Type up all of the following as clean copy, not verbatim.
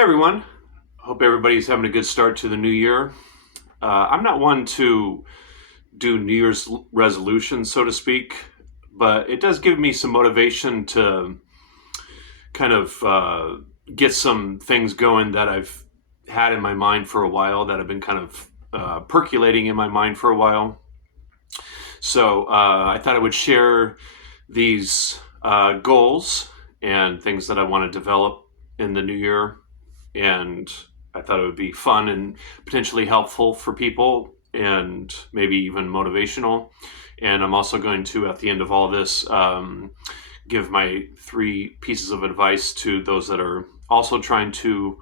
Hey everyone. Hope everybody's having a good start to the new year. I'm not one to do New Year's resolutions, so to speak, but it does give me some motivation to kind of get some things going that I've had in my mind for a while, that have been kind of percolating in my mind for a while. So I thought I would share these goals and things that I want to develop in the new year, and I thought it would be fun and potentially helpful for people and maybe even motivational. And I'm also going to, at the end of all this, give my three pieces of advice to those that are also trying to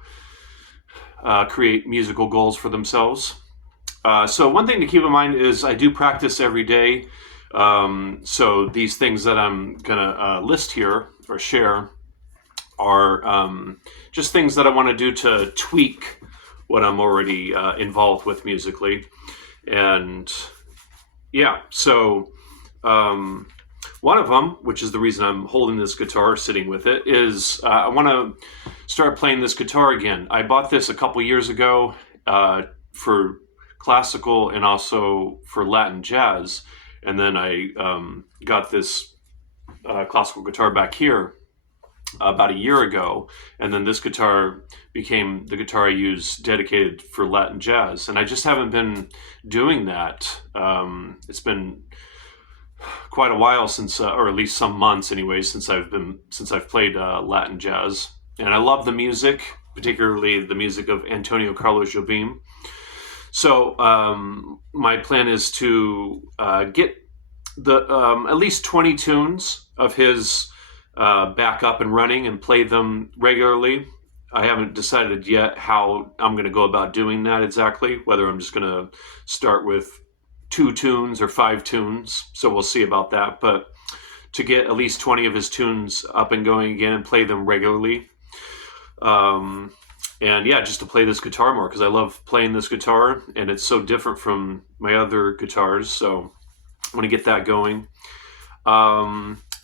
create musical goals for themselves. So one thing to keep in mind is I do practice every day. So these things that I'm going to list here or share are just things that I want to do to tweak what I'm already involved with musically. And yeah, so one of them, which is the reason I'm holding this guitar, sitting with it, is I want to start playing this guitar again. I bought this a couple years ago for classical and also for Latin jazz. And then I got this classical guitar back here about a year ago, and then this guitar became the guitar I use dedicated for Latin jazz, and I just haven't been doing that. It's been quite a while since, or at least some months, anyway, since I've played Latin jazz, and I love the music, particularly the music of Antonio Carlos Jobim. So my plan is to get the at least 20 tunes of his back up and running and play them regularly. I haven't decided yet how I'm going to go about doing that exactly, whether I'm just going to start with 2 tunes or 5 tunes. So we'll see about that. But to get at least 20 of his tunes up and going again and play them regularly. And yeah, just to play this guitar more, because I love playing this guitar and it's so different from my other guitars. So I want to get that going.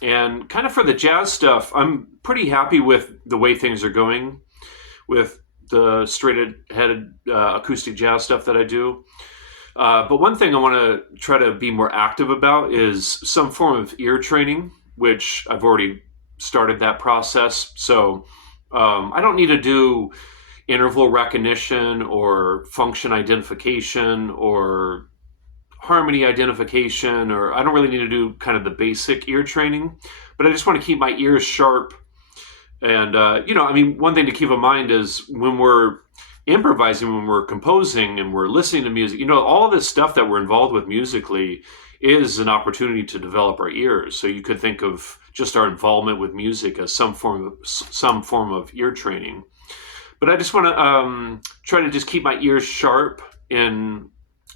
And kind of for the jazz stuff, I'm pretty happy with the way things are going with the straight-headed acoustic jazz stuff that I do. But one thing I want to try to be more active about is some form of ear training, which I've already started that process. So I don't need to do interval recognition or function identification or harmony identification, or I don't really need to do kind of the basic ear training, but I just want to keep my ears sharp. And, one thing to keep in mind is when we're improvising, when we're composing and we're listening to music, all this stuff that we're involved with musically is an opportunity to develop our ears. So you could think of just our involvement with music as some form of ear training. But I just want to try to just keep my ears sharp in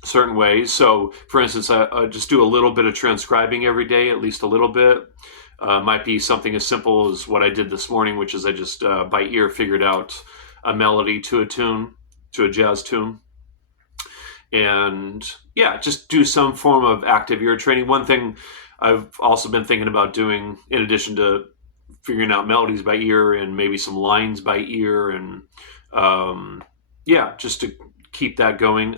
certain ways. So, for instance, I just do a little bit of transcribing every day, at least a little bit. Might be something as simple as what I did this morning, which is I just by ear figured out a melody to a tune, to a jazz tune. And yeah, just do some form of active ear training. One thing I've also been thinking about doing, in addition to figuring out melodies by ear and maybe some lines by ear, and just to keep that going,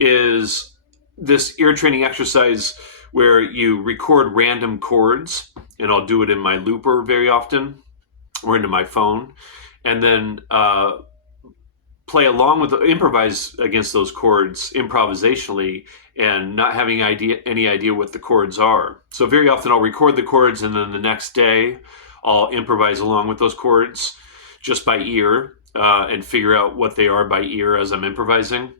is this ear training exercise where you record random chords, and I'll do it in my looper very often or into my phone, and then play along with, improvise against those chords improvisationally, and not having any idea what the chords are. So very often I'll record the chords, and then the next day I'll improvise along with those chords just by ear, and figure out what they are by ear as I'm improvising.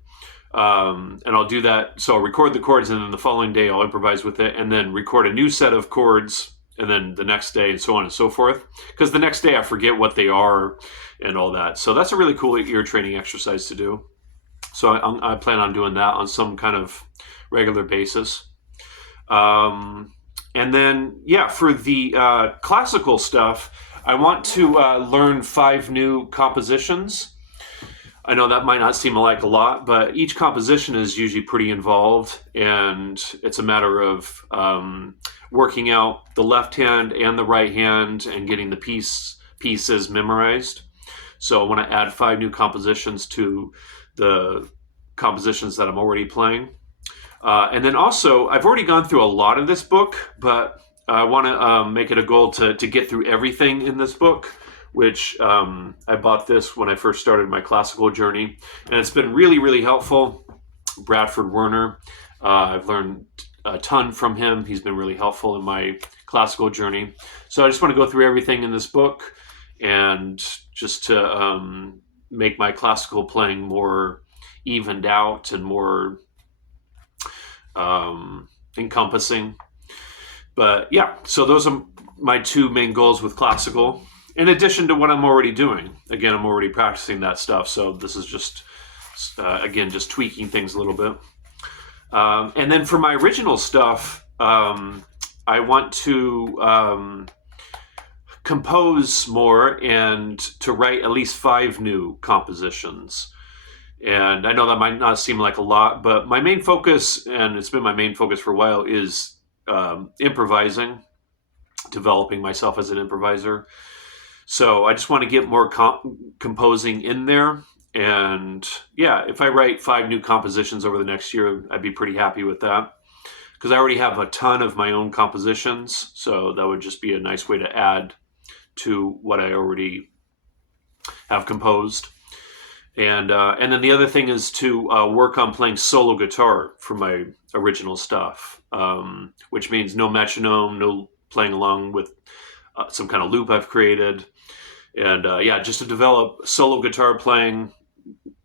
And I'll do that. So I'll record the chords, and then the following day I'll improvise with it, and then record a new set of chords, and then the next day, and so on and so forth. Because the next day I forget what they are and all that. So that's a really cool ear training exercise to do. So I plan on doing that on some kind of regular basis. And then, for the classical stuff, I want to learn 5 new compositions. I know that might not seem like a lot, but each composition is usually pretty involved, and it's a matter of working out the left hand and the right hand and getting the pieces memorized. So I want to add 5 new compositions to the compositions that I'm already playing. And then also, I've already gone through a lot of this book, but I want to make it a goal to get through everything in this book, which I bought this when I first started my classical journey. And it's been really, really helpful. Bradford Werner, I've learned a ton from him. He's been really helpful in my classical journey. So I just want to go through everything in this book and just to make my classical playing more evened out and more encompassing. But yeah, so those are my 2 main goals with classical, in addition to what I'm already doing. Again, I'm already practicing that stuff, so this is just again just tweaking things a little bit. And then for my original stuff, I want to compose more and to write at least 5 new compositions. And I know that might not seem like a lot, but my main focus, and it's been my main focus for a while, is improvising, developing myself as an improviser. So I just want to get more composing in there. And yeah, if I write 5 new compositions over the next year, I'd be pretty happy with that, because I already have a ton of my own compositions. So that would just be a nice way to add to what I already have composed. And then the other thing is to work on playing solo guitar for my original stuff, which means no metronome, no playing along with some kind of loop I've created. And yeah, just to develop solo guitar playing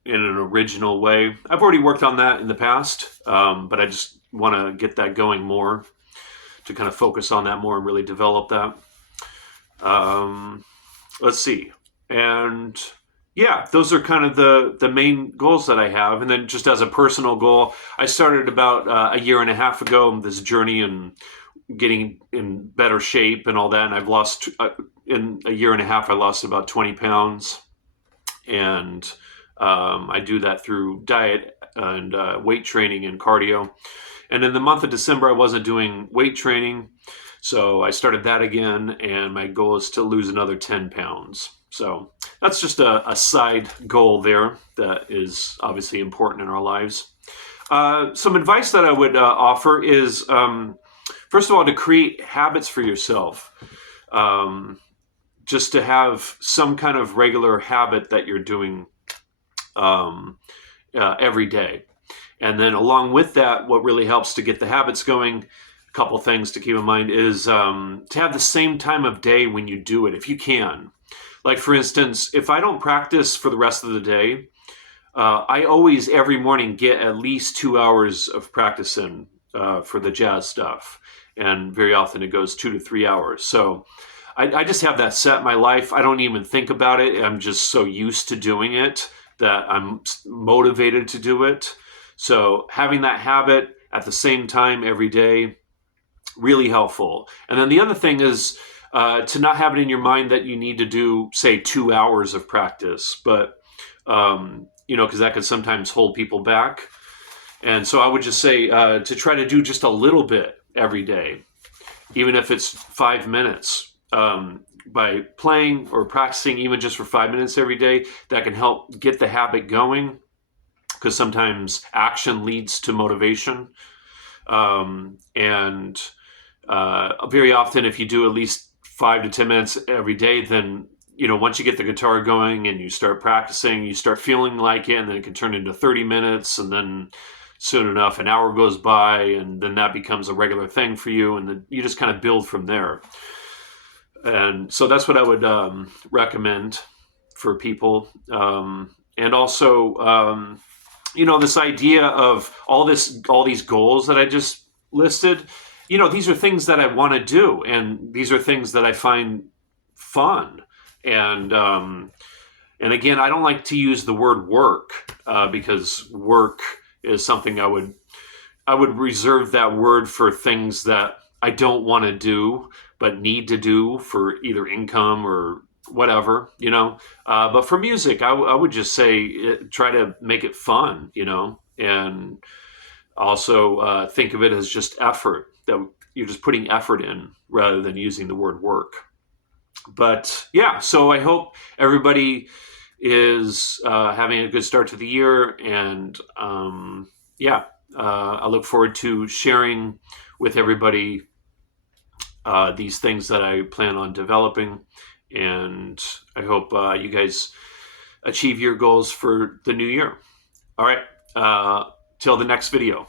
in an original way. I've already worked on that in the past, but I just want to get that going more, to kind of focus on that more and really develop that. Let's see. And yeah, those are kind of the main goals that I have. And then just as a personal goal, I started about a year and a half ago this journey and getting in better shape and all that. And I've lost, in a year and a half, I lost about 20 pounds. And I do that through diet and weight training and cardio. And in the month of December, I wasn't doing weight training. So I started that again. And my goal is to lose another 10 pounds. So that's just a side goal there that is obviously important in our lives. Some advice that I would offer is, first of all, to create habits for yourself. Just to have some kind of regular habit that you're doing every day. And then along with that, what really helps to get the habits going, a couple things to keep in mind is to have the same time of day when you do it, if you can. Like, for instance, if I don't practice for the rest of the day, I always, every morning, get at least 2 hours of practice in for the jazz stuff. And very often it goes 2 to 3 hours. So I just have that set in my life. I don't even think about it. I'm just so used to doing it that I'm motivated to do it. So having that habit at the same time every day, really helpful. And then the other thing is to not have it in your mind that you need to do, say, 2 hours of practice, but, because that could sometimes hold people back. And so I would just say to try to do just a little bit every day, even if it's 5 minutes. By playing or practicing even just for 5 minutes every day, that can help get the habit going, because sometimes action leads to motivation. And very often, if you do at least 5 to 10 minutes every day, then, once you get the guitar going and you start practicing, you start feeling like it, and then it can turn into 30 minutes, and then soon enough, an hour goes by, and then that becomes a regular thing for you, and then you just kind of build from there. And so that's what I would recommend for people. And also, this idea of all these goals that I just listed, these are things that I want to do, and these are things that I find fun. And again, I don't like to use the word work because work is something I would reserve that word for things that I don't want to do but need to do for either income or whatever, but for music, I would just say try to make it fun, and also think of it as just effort, that you're just putting effort in rather than using the word work. But yeah, so I hope everybody is having a good start to the year. And yeah, I look forward to sharing with everybody these things that I plan on developing. And I hope you guys achieve your goals for the new year. All right. Till the next video.